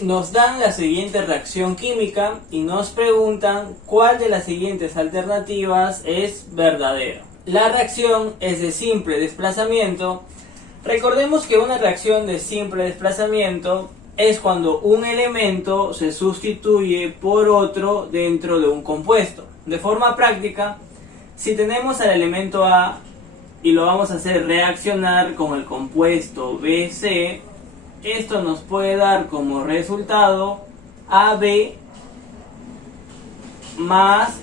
Nos dan la siguiente reacción química y nos preguntan cuál de las siguientes alternativas es verdadera. La reacción es de simple desplazamiento. Recordemos que una reacción de simple desplazamiento es cuando un elemento se sustituye por otro dentro de un compuesto. De forma práctica, si tenemos al elemento A y lo vamos a hacer reaccionar con el compuesto BC, esto nos puede dar como resultado AB más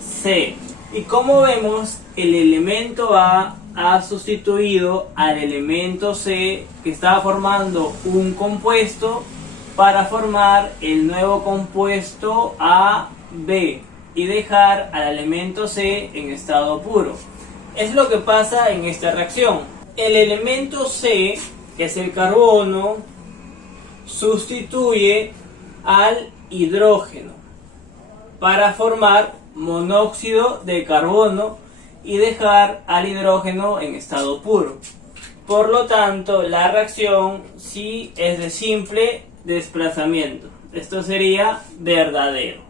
C. Y como vemos, el elemento A ha sustituido al elemento C, que estaba formando un compuesto, para formar el nuevo compuesto AB y dejar al elemento C en estado puro. Es lo que pasa en esta reacción. El elemento C, que es el carbono, sustituye al hidrógeno para formar monóxido de carbono y dejar al hidrógeno en estado puro. Por lo tanto, la reacción sí es de simple desplazamiento. Esto sería verdadero.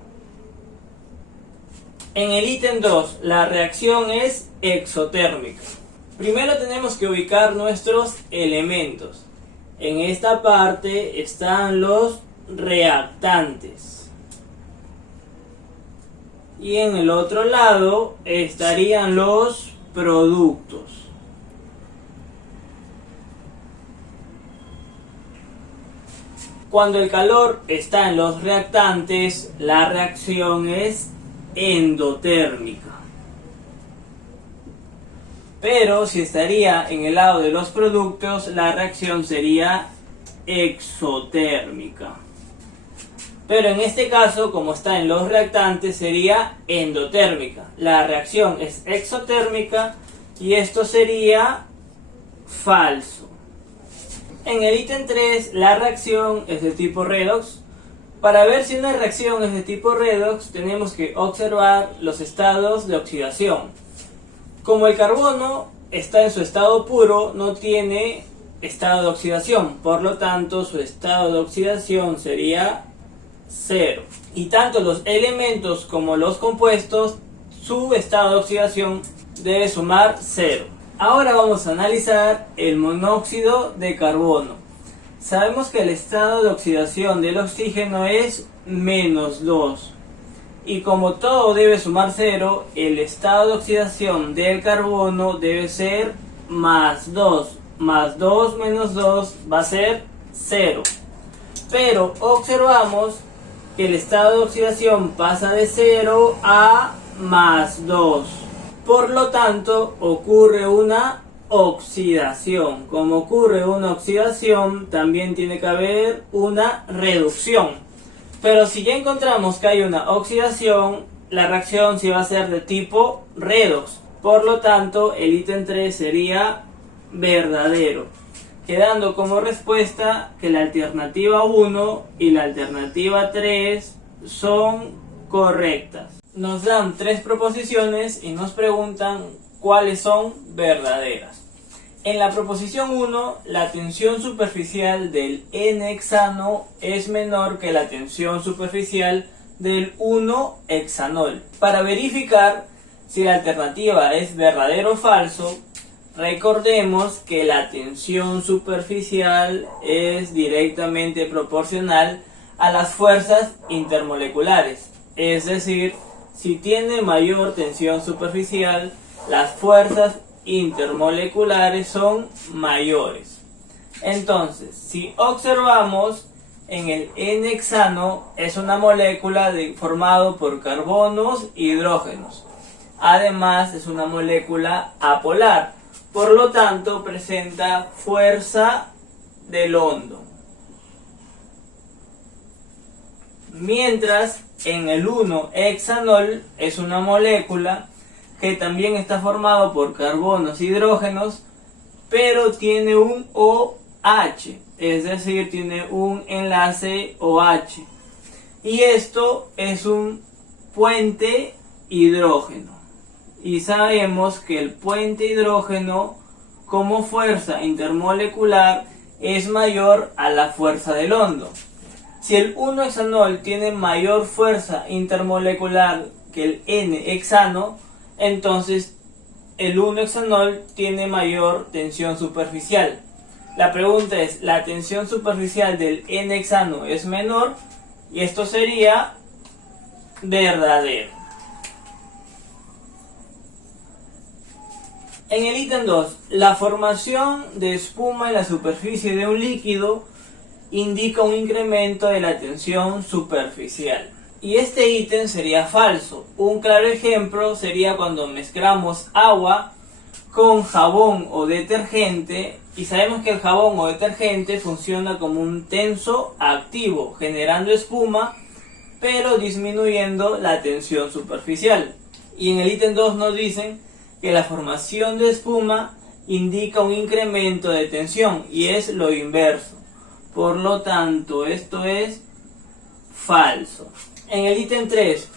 En el ítem 2, la reacción es exotérmica. Primero tenemos que ubicar nuestros elementos. En esta parte están los reactantes. Y en el otro lado estarían los productos. Cuando el calor está en los reactantes, la reacción es endotérmica. Pero si estaría en el lado de los productos, la reacción sería exotérmica. Pero en este caso, como está en los reactantes, sería endotérmica. La reacción es exotérmica y esto sería falso. En el ítem 3, la reacción es de tipo redox. Para ver si una reacción es de tipo redox, tenemos que observar los estados de oxidación. Como el carbono está en su estado puro, no tiene estado de oxidación. Por lo tanto, su estado de oxidación sería 0. Y tanto los elementos como los compuestos, su estado de oxidación debe sumar 0. Ahora vamos a analizar el monóxido de carbono. Sabemos que el estado de oxidación del oxígeno es -2. Y como todo debe sumar 0, el estado de oxidación del carbono debe ser +2. +2 menos 2 va a ser 0. Pero observamos que el estado de oxidación pasa de 0 a +2. Por lo tanto, ocurre una oxidación. Como ocurre una oxidación, también tiene que haber una reducción. Pero si ya encontramos que hay una oxidación, la reacción sí va a ser de tipo redox. Por lo tanto, el ítem 3 sería verdadero, quedando como respuesta que la alternativa 1 y la alternativa 3 son correctas. Nos dan 3 proposiciones y nos preguntan cuáles son verdaderas. En la proposición 1, la tensión superficial del N-hexano es menor que la tensión superficial del 1-hexanol. Para verificar si la alternativa es verdadero o falso, recordemos que la tensión superficial es directamente proporcional a las fuerzas intermoleculares. Es decir, si tiene mayor tensión superficial, las fuerzas intermoleculares son mayores. Entonces, si observamos, en el N-hexano es una molécula formada por carbonos e hidrógenos. Además, es una molécula apolar. Por lo tanto, presenta fuerza del hondo. Mientras en el 1-hexanol es una molécula que también está formado por carbonos e hidrógenos, pero tiene un OH, es decir, tiene un enlace OH. Y esto es un puente hidrógeno. Y sabemos que el puente hidrógeno, como fuerza intermolecular, es mayor a la fuerza del hondo. Si el 1-hexanol tiene mayor fuerza intermolecular que el N-hexano, entonces el 1-hexanol tiene mayor tensión superficial. La pregunta es, ¿la tensión superficial del N-hexano es menor? Y esto sería verdadero. En el ítem 2, la formación de espuma en la superficie de un líquido indica un incremento de la tensión superficial. Y este ítem sería falso. Un claro ejemplo sería cuando mezclamos agua con jabón o detergente, y sabemos que el jabón o detergente funciona como un tenso activo, generando espuma, pero disminuyendo la tensión superficial. Y en el ítem 2 nos dicen que la formación de espuma indica un incremento de tensión, y es lo inverso. Por lo tanto, esto es falso. En el ítem 3,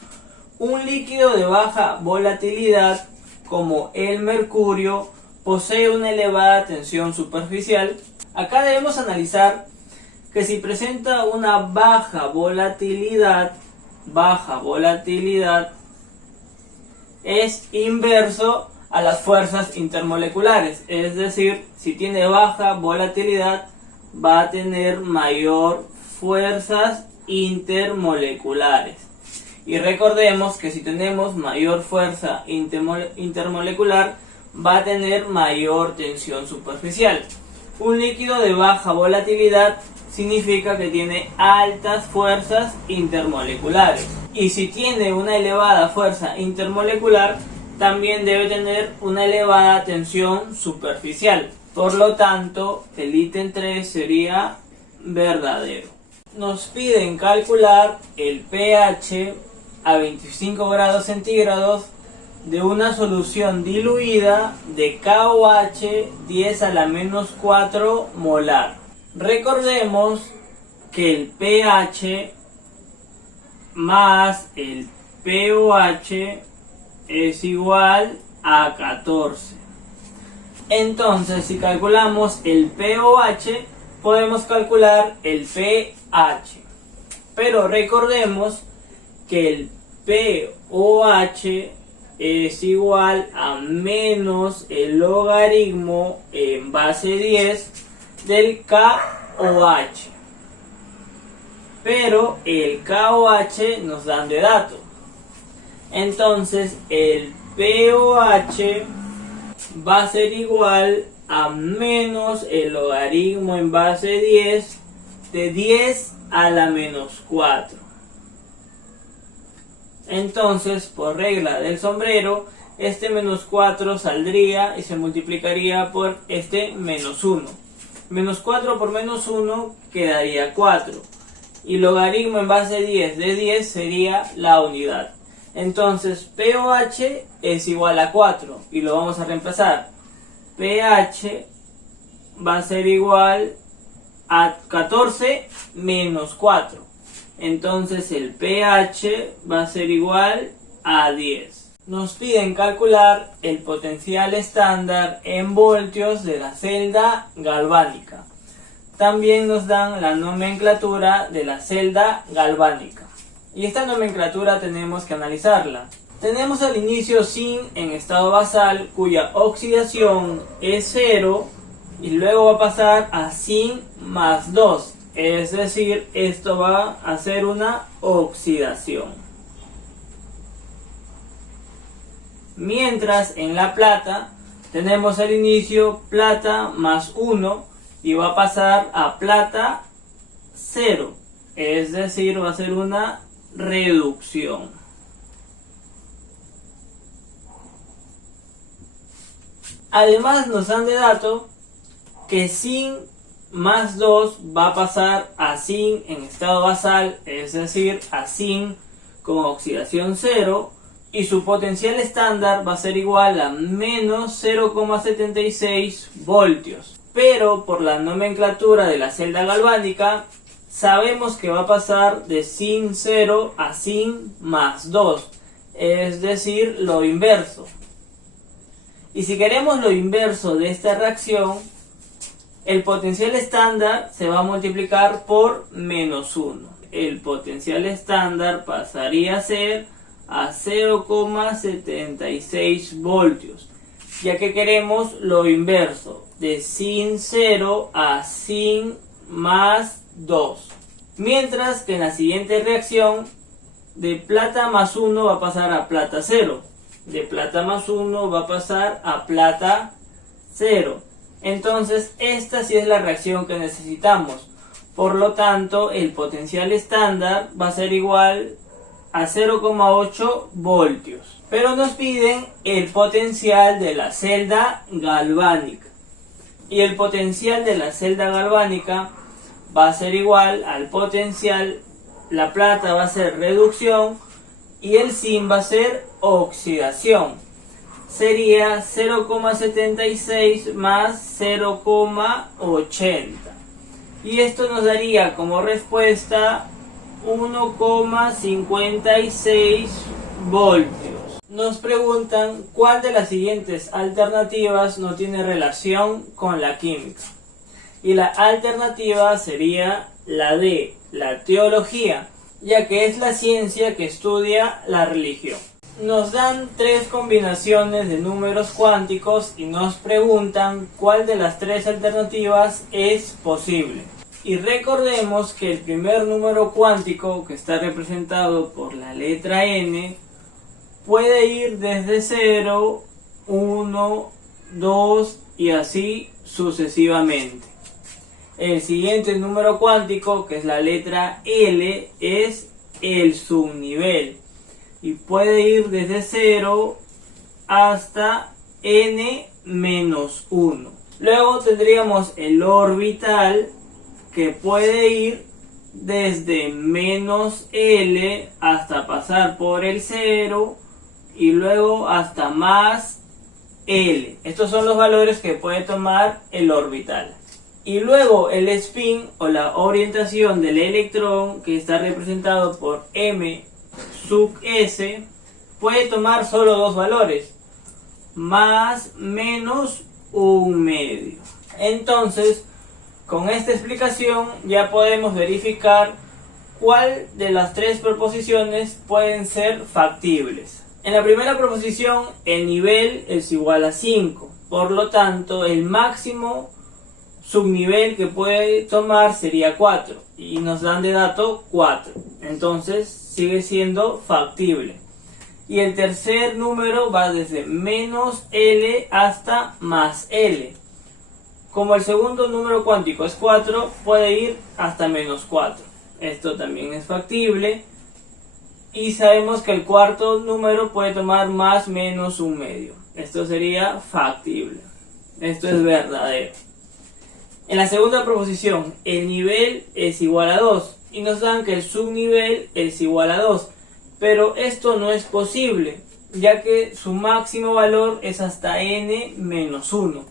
un líquido de baja volatilidad como el mercurio posee una elevada tensión superficial. Acá debemos analizar que si presenta una baja volatilidad es inverso a las fuerzas intermoleculares, es decir, si tiene baja volatilidad va a tener mayor fuerzas intermoleculares. Y recordemos que si tenemos mayor fuerza intermolecular va a tener mayor tensión superficial. Un líquido de baja volatilidad significa que tiene altas fuerzas intermoleculares. Y si tiene una elevada fuerza intermolecular, también debe tener una elevada tensión superficial. Por lo tanto, el ítem 3 sería verdadero. Nos piden calcular el pH a 25 grados centígrados de una solución diluida de KOH 10 a la menos 4 molar. Recordemos que el pH más el pOH es igual a 14. Entonces, si calculamos el pOH, podemos calcular el pH. Pero recordemos que el pOH es igual a menos el logaritmo en base 10 del KOH. Pero el KOH nos dan de dato. Entonces el pOH va a ser igual a menos el logaritmo en base 10 de 10 a la menos 4. Entonces, por regla del sombrero, este menos 4 saldría y se multiplicaría por este menos 1. Menos 4 por menos 1 quedaría 4. Y logaritmo en base 10 de 10 sería la unidad. Entonces, pOH es igual a 4 y lo vamos a reemplazar. pH va a ser igual a 14 menos 4. Entonces el pH va a ser igual a 10. Nos piden calcular el potencial estándar en voltios de la celda galvánica. También nos dan la nomenclatura de la celda galvánica. Y esta nomenclatura tenemos que analizarla. Tenemos al inicio zinc en estado basal, cuya oxidación es 0, y luego va a pasar a zinc más 2. Es decir, esto va a ser una oxidación. Mientras en la plata tenemos al inicio plata más 1 y va a pasar a plata 0. Es decir, va a ser una reducción. Además nos dan de dato que zinc más 2 va a pasar a zinc en estado basal, es decir, a zinc con oxidación 0, y su potencial estándar va a ser igual a menos 0,76 voltios. Pero por la nomenclatura de la celda galvánica, sabemos que va a pasar de zinc 0 a zinc más 2, es decir, lo inverso. Y si queremos lo inverso de esta reacción, el potencial estándar se va a multiplicar por menos 1. el potencial estándar pasaría a ser a 0,76 voltios, ya que queremos lo inverso, de sin 0 a sin más 2. Mientras que en la siguiente reacción, de plata más 1 va a pasar a plata 0. De plata más 1 va a pasar a plata 0. Entonces esta sí es la reacción que necesitamos. Por lo tanto, el potencial estándar va a ser igual a 0,8 voltios. Pero nos piden el potencial de la celda galvánica. Y el potencial de la celda galvánica va a ser igual al potencial, la plata va a ser reducción y el zinc va a ser oxidación. Sería 0,76 más 0,80. Y esto nos daría como respuesta 1,56 voltios. Nos preguntan cuál de las siguientes alternativas no tiene relación con la química. Y la alternativa sería la D, la teología, ya que es la ciencia que estudia la religión. Nos dan tres combinaciones de números cuánticos y nos preguntan cuál de las tres alternativas es posible. Y recordemos que el primer número cuántico, que está representado por la letra N, puede ir desde 0, 1, 2 y así sucesivamente. El siguiente número cuántico, que es la letra L, es el subnivel y puede ir desde 0 hasta n-1. Luego tendríamos el orbital, que puede ir desde menos L hasta pasar por el 0 y luego hasta más L. Estos son los valores que puede tomar el orbital. Y luego el spin o la orientación del electrón, que está representado por m sub s, puede tomar solo dos valores, más menos un medio. Entonces, con esta explicación ya podemos verificar cuál de las tres proposiciones pueden ser factibles. En la primera proposición, el nivel es igual a 5, por lo tanto el máximo subnivel que puede tomar sería 4 y nos dan de dato 4, entonces sigue siendo factible. Y el tercer número va desde menos L hasta más L. Como el segundo número cuántico es 4, puede ir hasta menos 4. Esto también es factible. Y sabemos que el cuarto número puede tomar más menos un medio. Esto sería factible. Esto es verdadero. En la segunda proposición, el nivel es igual a 2 y nos dan que el subnivel es igual a 2. Pero esto no es posible, ya que su máximo valor es hasta n-1.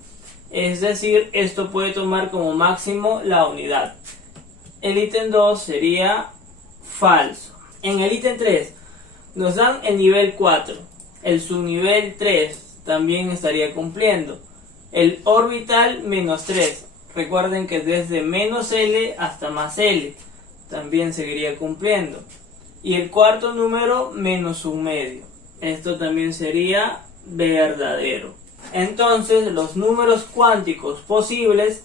Es decir, esto puede tomar como máximo la unidad. El ítem 2 sería falso. En el ítem 3 nos dan el nivel 4. El subnivel 3 también estaría cumpliendo. El orbital menos 3. Recuerden que desde menos L hasta más L también seguiría cumpliendo. Y el cuarto número menos un medio. Esto también sería verdadero. Entonces los números cuánticos posibles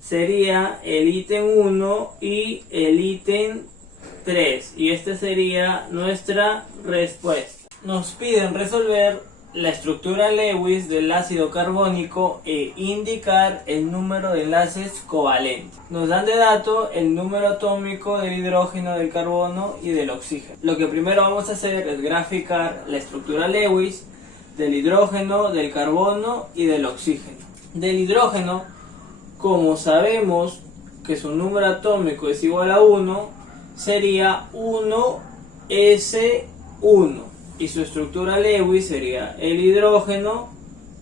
sería el ítem 1 y el ítem 3. Y esta sería nuestra respuesta. Nos piden resolver la estructura Lewis del ácido carbónico e indicar el número de enlaces covalentes. Nos dan de dato el número atómico del hidrógeno, del carbono y del oxígeno. Lo que primero vamos a hacer es graficar la estructura Lewis del hidrógeno, del carbono y del oxígeno. Del hidrógeno, como sabemos que su número atómico es igual a 1, sería 1s1. Y su estructura Lewis sería el hidrógeno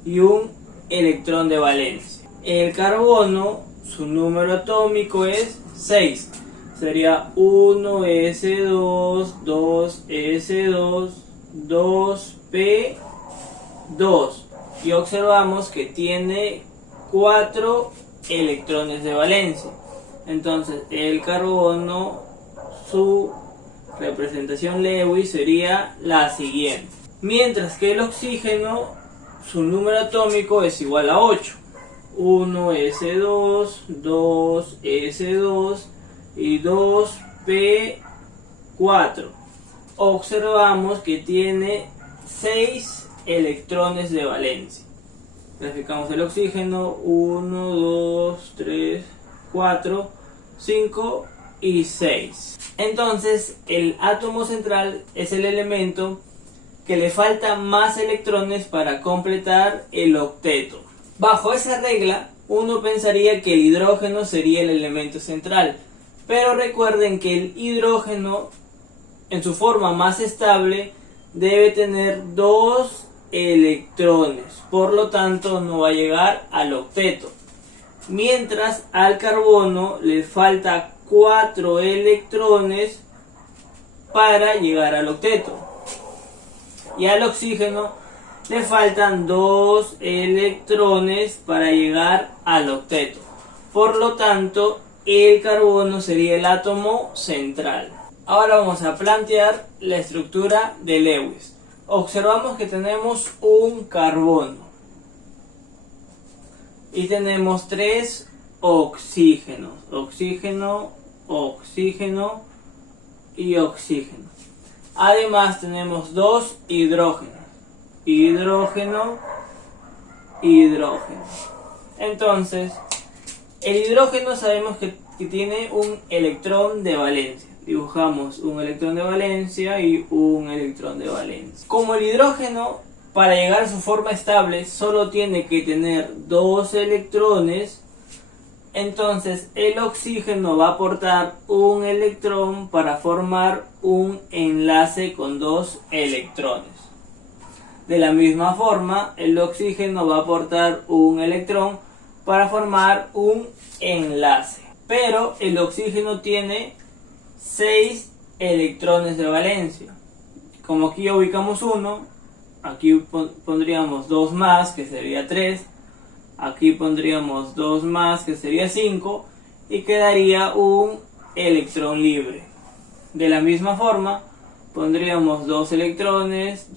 y un electrón de valencia. El carbono, su número atómico es 6. Sería 1s2, 2s2, 2p2. Y observamos que tiene 4 electrones de valencia. Entonces el carbono, su representación Lewis sería la siguiente. Mientras que el oxígeno, su número atómico es igual a 8. 1s2, 2s2 y 2p4. Observamos que tiene 6 electrones de valencia. Graficamos el oxígeno: 1, 2, 3, 4, 5 y 6. Entonces el átomo central es el elemento que le falta más electrones para completar el octeto. Bajo esa regla, uno pensaría que el hidrógeno sería el elemento central, pero recuerden que el hidrógeno, en su forma más estable, debe tener 2 electrones, por lo tanto no va a llegar al octeto. Mientras al carbono le falta 4 electrones para llegar al octeto. Y al oxígeno le faltan 2 electrones para llegar al octeto. Por lo tanto, el carbono sería el átomo central. Ahora vamos a plantear la estructura de Lewis. Observamos que tenemos un carbono y tenemos 3 oxígenos: oxígeno, oxígeno y oxígeno. Además tenemos 2 hidrógenos: hidrógeno, hidrógeno. Entonces, el hidrógeno sabemos que tiene un electrón de valencia. Dibujamos un electrón de valencia y un electrón de valencia. Como el hidrógeno, para llegar a su forma estable, solo tiene que tener 2 electrones, entonces el oxígeno va a aportar un electrón para formar un enlace con 2 electrones. De la misma forma, el oxígeno va a aportar un electrón para formar un enlace. Pero el oxígeno tiene 6 electrones de valencia. Como aquí ya ubicamos 1, aquí pondríamos 2 más, que sería 3. Aquí pondríamos 2 más, que sería 5. Y quedaría un electrón libre. De la misma forma, pondríamos 2 electrones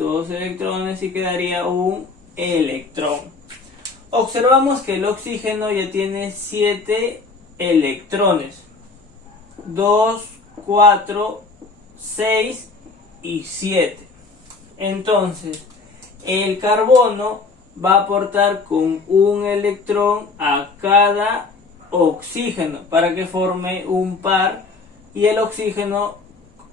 y quedaría un electrón. Observamos que el oxígeno ya tiene 7 electrones: 2, 4, 6 y 7. Entonces el carbono va a aportar con un electrón a cada oxígeno para que forme un par y el oxígeno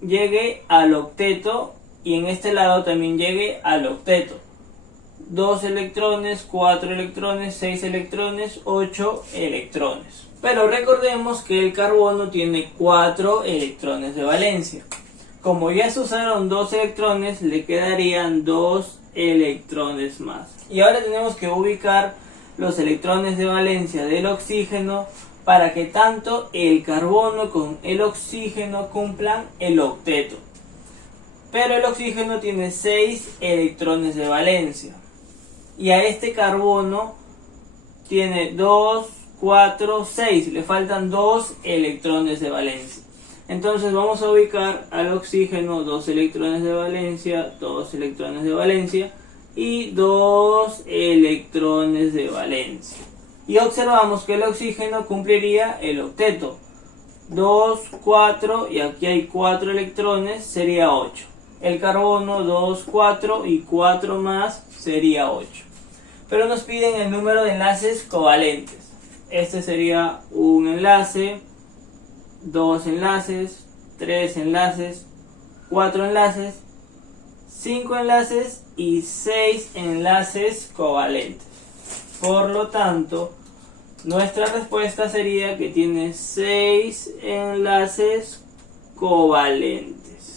llegue al octeto, y en este lado también llegue al octeto. 2 electrones, 4 electrones, 6 electrones, 8 electrones. Pero recordemos que el carbono tiene 4 electrones de valencia. Como ya se usaron 2 electrones, le quedarían 2 electrones más. Y ahora tenemos que ubicar los electrones de valencia del oxígeno para que tanto el carbono con el oxígeno cumplan el octeto. Pero el oxígeno tiene 6 electrones de valencia. Y a este carbono tiene 2, 4, 6. Le faltan 2 electrones de valencia. Entonces vamos a ubicar al oxígeno 2 electrones de valencia, 2 electrones de valencia y 2 electrones de valencia. Y observamos que el oxígeno cumpliría el octeto. 2, 4 y aquí hay 4 electrones, sería 8. El carbono 2, 4 y 4 más sería 8. Pero nos piden el número de enlaces covalentes. Este sería un enlace, 2 enlaces, 3 enlaces, 4 enlaces, 5 enlaces y 6 enlaces covalentes. Por lo tanto, nuestra respuesta sería que tiene 6 enlaces covalentes.